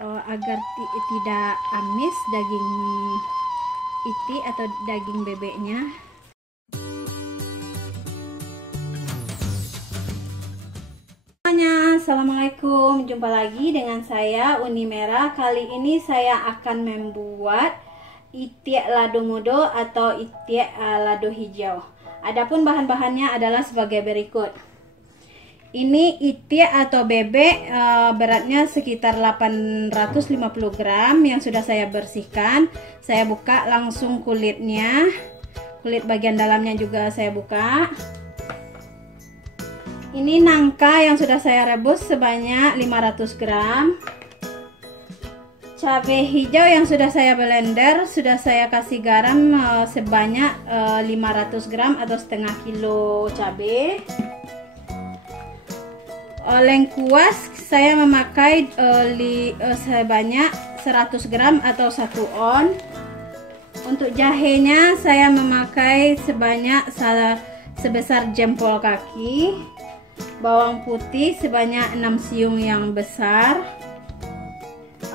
agar tidak amis daging iti atau daging bebeknya. Assalamualaikum, jumpa lagi dengan saya Uni Merah. Kali ini saya akan membuat itik lado mudo atau itik lado hijau. Adapun bahan-bahannya adalah sebagai berikut. Ini itik atau bebek, beratnya sekitar 850 gram yang sudah saya bersihkan. Saya buka langsung kulitnya, kulit bagian dalamnya juga saya buka. Ini nangka yang sudah saya rebus sebanyak 500 gram. Cabai hijau yang sudah saya blender, sudah saya kasih garam sebanyak 500 gram atau setengah kilo cabai. Lengkuas saya memakai sebanyak 100 gram atau 1 on. Untuk jahenya saya memakai sebanyak sebesar jempol kaki. Bawang putih sebanyak 6 siung yang besar.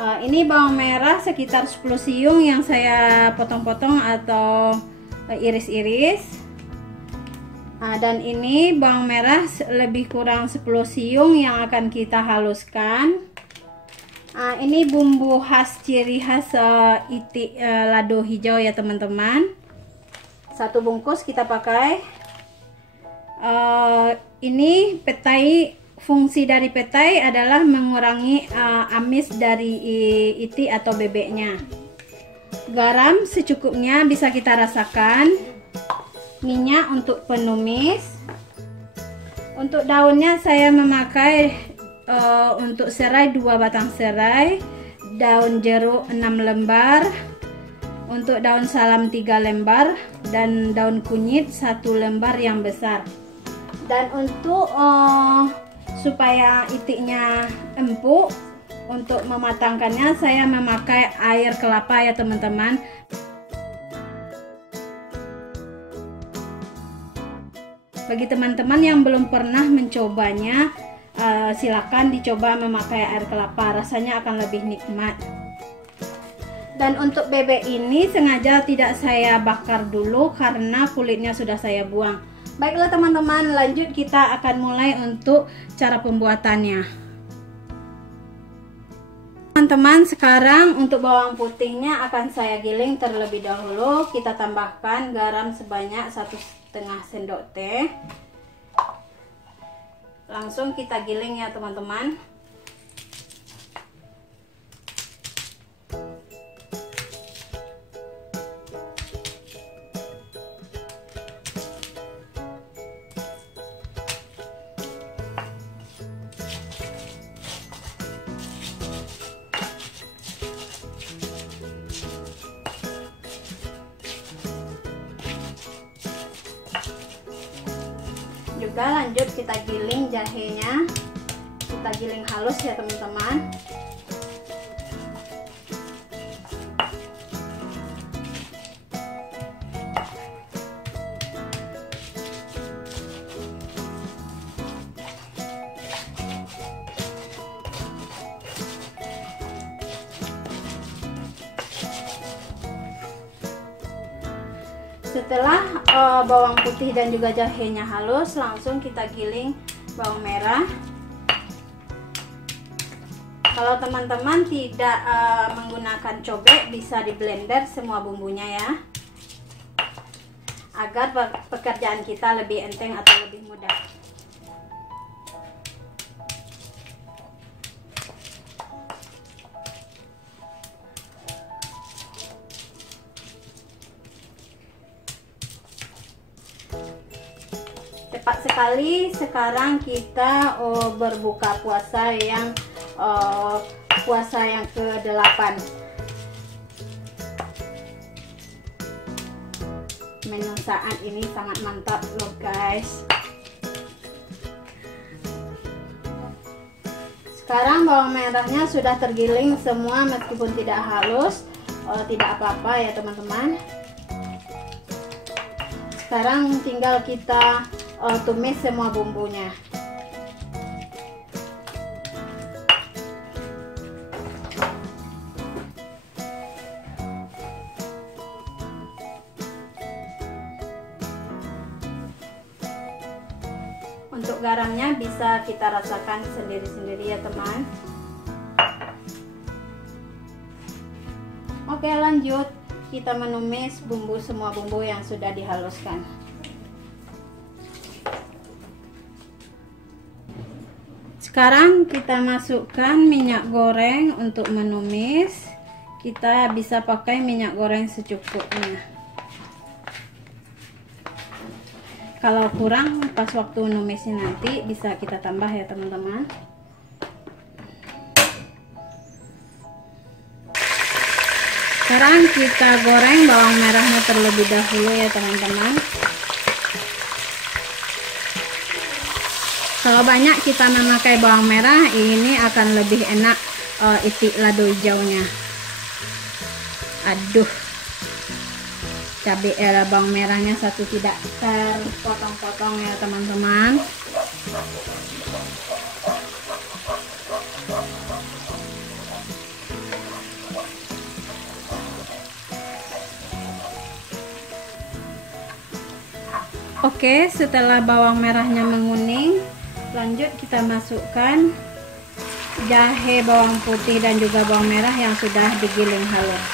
Ini bawang merah sekitar 10 siung yang saya potong-potong atau iris-iris. Dan ini bawang merah lebih kurang 10 siung yang akan kita haluskan. Ini bumbu khas, ciri khas itik lado hijau ya teman-teman. 1 bungkus kita pakai. Ini petai, fungsi dari petai adalah mengurangi amis dari iti atau bebeknya. Garam secukupnya bisa kita rasakan. Minyak untuk penumis. Untuk daunnya saya memakai untuk serai 2 batang serai, daun jeruk 6 lembar, untuk daun salam 3 lembar, dan daun kunyit 1 lembar yang besar. Dan untuk supaya itiknya empuk, untuk mematangkannya saya memakai air kelapa ya teman-teman. Bagi teman-teman yang belum pernah mencobanya, silakan dicoba memakai air kelapa, rasanya akan lebih nikmat. Dan untuk bebek ini sengaja tidak saya bakar dulu karena kulitnya sudah saya buang. Baiklah teman-teman, lanjut kita akan mulai untuk cara pembuatannya. Teman-teman, sekarang untuk bawang putihnya akan saya giling terlebih dahulu. Kita tambahkan garam sebanyak 1,5 sendok teh. Langsung kita giling ya teman-teman. Juga lanjut kita giling jahenya, kita giling halus ya teman-teman. Setelah bawang putih dan juga jahenya halus, langsung kita giling bawang merah. Kalau teman-teman tidak menggunakan cobek, bisa di blender semua bumbunya ya, agar pekerjaan kita lebih enteng atau lebih mudah. Cepat sekali. Sekarang kita berbuka puasa yang ke-8. Menu saat ini sangat mantap loh guys. Sekarang bawang merahnya sudah tergiling semua meskipun tidak halus, tidak apa-apa ya teman-teman. Sekarang tinggal kita tumis semua bumbunya. untuk garamnya bisa kita rasakan sendiri-sendiri ya teman. Oke, lanjut kita menumis semua bumbu yang sudah dihaluskan. Sekarang kita masukkan minyak goreng untuk menumis. Kita bisa pakai minyak goreng secukupnya. Kalau kurang pas waktu numisnya nanti bisa kita tambah ya teman-teman. Sekarang kita goreng bawang merahnya terlebih dahulu ya teman-teman. Kalau banyak kita memakai bawang merah, ini akan lebih enak itik lado hijaunya. Aduh, cabai bawang merahnya satu tidak terpotong-potong ya teman-teman. Oke, setelah bawang merahnya menguning, lanjut kita masukkan jahe, bawang putih dan juga bawang merah yang sudah digiling halus.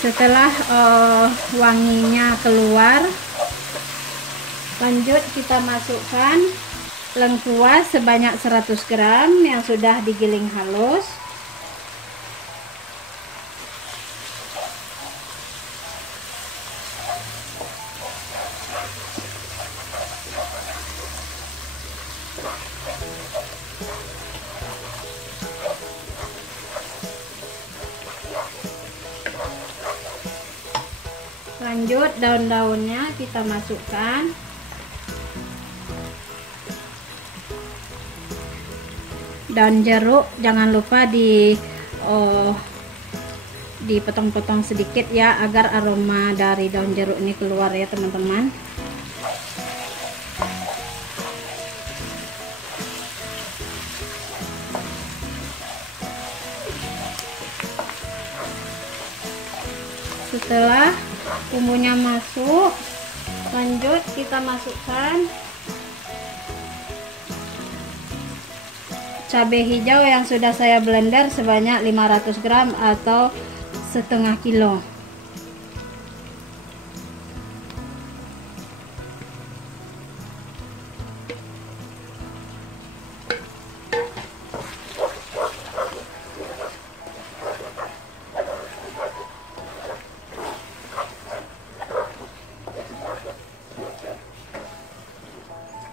Setelah wanginya keluar, lanjut kita masukkan lengkuas sebanyak 100 gram yang sudah digiling halus. Lanjut daun-daunnya kita masukkan. Daun jeruk jangan lupa dipotong-potong sedikit ya, agar aroma dari daun jeruk ini keluar ya teman-teman. Setelah bumbunya masuk, lanjut kita masukkan cabai hijau yang sudah saya blender sebanyak 500 gram atau setengah kilo.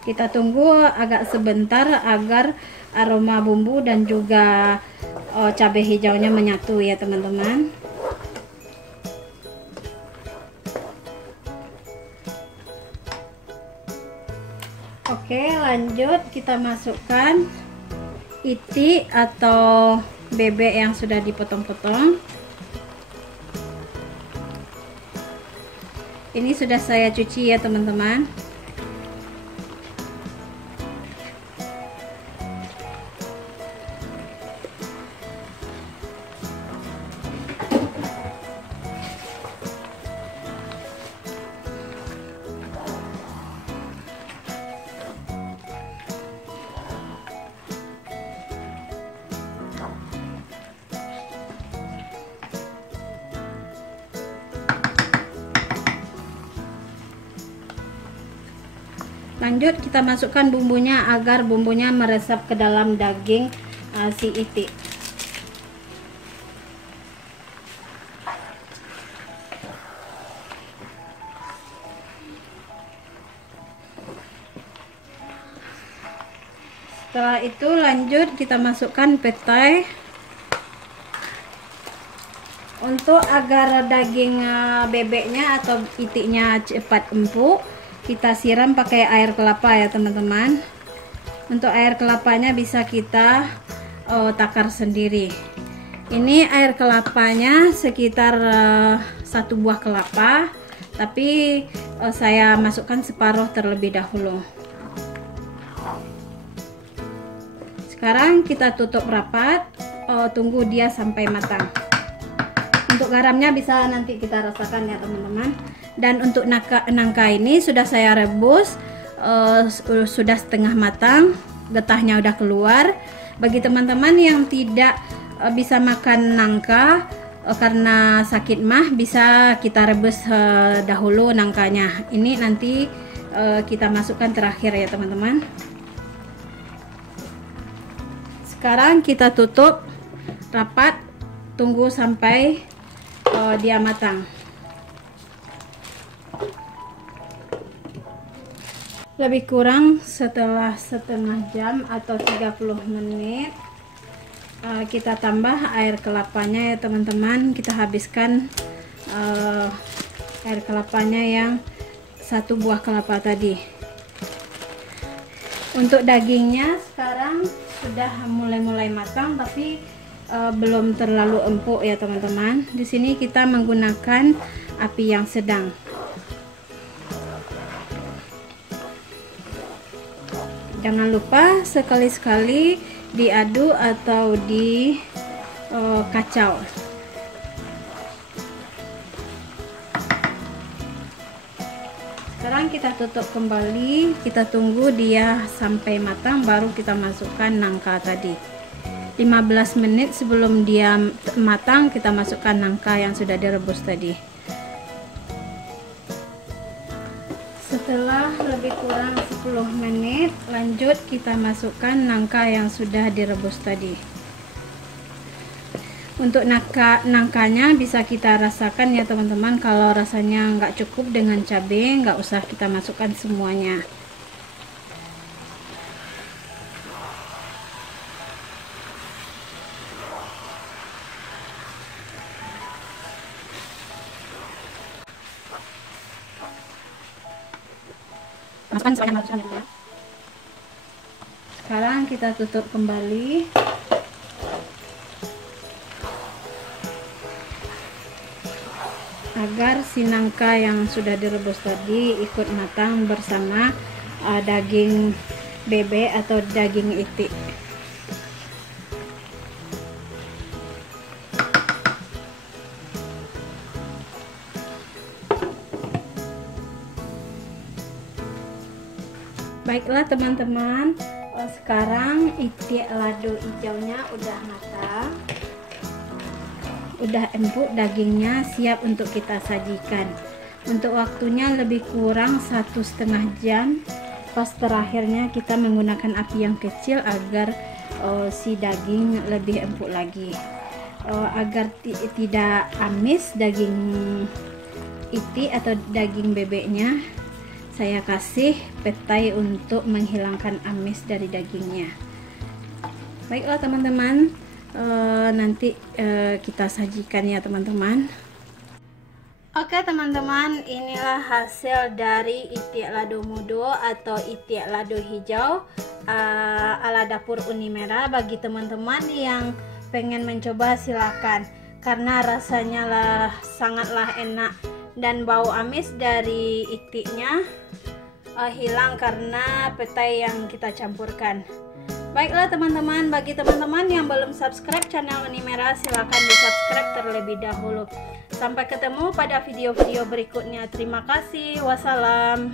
Kita tunggu agak sebentar agar aroma bumbu dan juga cabai hijaunya menyatu ya teman-teman. Oke, lanjut kita masukkan itik atau bebek yang sudah dipotong-potong. Ini sudah saya cuci ya teman-teman. Lanjut kita masukkan bumbunya agar bumbunya meresap ke dalam daging si itik. Setelah itu lanjut kita masukkan petai. Untuk agar daging bebeknya atau itiknya cepat empuk, kita siram pakai air kelapa ya teman-teman. Untuk air kelapanya bisa kita takar sendiri. Ini air kelapanya sekitar 1 buah kelapa, tapi saya masukkan separuh terlebih dahulu. Sekarang kita tutup rapat. tunggu dia sampai matang. Untuk garamnya bisa nanti kita rasakan ya teman-teman. Dan untuk nangka ini sudah saya rebus, sudah setengah matang, getahnya udah keluar. Bagi teman-teman yang tidak bisa makan nangka karena sakit mah, bisa kita rebus dahulu nangkanya. Ini nanti kita masukkan terakhir ya teman-teman. Sekarang kita tutup rapat, tunggu sampai dia matang. Lebih kurang setelah setengah jam atau 30 menit kita tambah air kelapanya ya teman-teman. Kita habiskan air kelapanya yang 1 buah kelapa tadi. Untuk dagingnya sekarang sudah mulai matang, tapi belum terlalu empuk ya teman-teman. Di sini kita menggunakan api yang sedang. Jangan lupa sekali-sekali diaduk atau di kacau. Sekarang kita tutup kembali, kita tunggu dia sampai matang, baru kita masukkan nangka tadi. 15 menit sebelum dia matang kita masukkan nangka yang sudah direbus tadi. Setelah lebih kurang 10 menit lanjut kita masukkan nangka yang sudah direbus tadi. Untuk nangkanya bisa kita rasakan ya teman-teman. Kalau rasanya nggak cukup dengan cabai, nggak usah kita masukkan semuanya. Masukkan. Sekarang kita tutup kembali. Agar si nangka yang sudah direbus tadi ikut matang bersama daging bebek atau daging itik. Baiklah teman-teman, sekarang itik lado hijaunya udah matang. Udah empuk dagingnya, siap untuk kita sajikan. Untuk waktunya lebih kurang 1,5 jam. Pas terakhirnya kita menggunakan api yang kecil agar si daging lebih empuk lagi. Agar tidak amis daging itik atau daging bebeknya, saya kasih petai untuk menghilangkan amis dari dagingnya. Baiklah teman-teman, nanti kita sajikan ya teman-teman. Oke teman-teman, inilah hasil dari itik lado mudo atau itik lado hijau ala dapur Uni Merah. Bagi teman-teman yang pengen mencoba silakan, karena rasanya sangatlah enak dan bau amis dari itiknya hilang karena petai yang kita campurkan. Baiklah teman-teman, bagi teman-teman yang belum subscribe channel Uni Merah, silahkan di subscribe terlebih dahulu. Sampai ketemu pada video-video berikutnya. Terima kasih. Wassalam.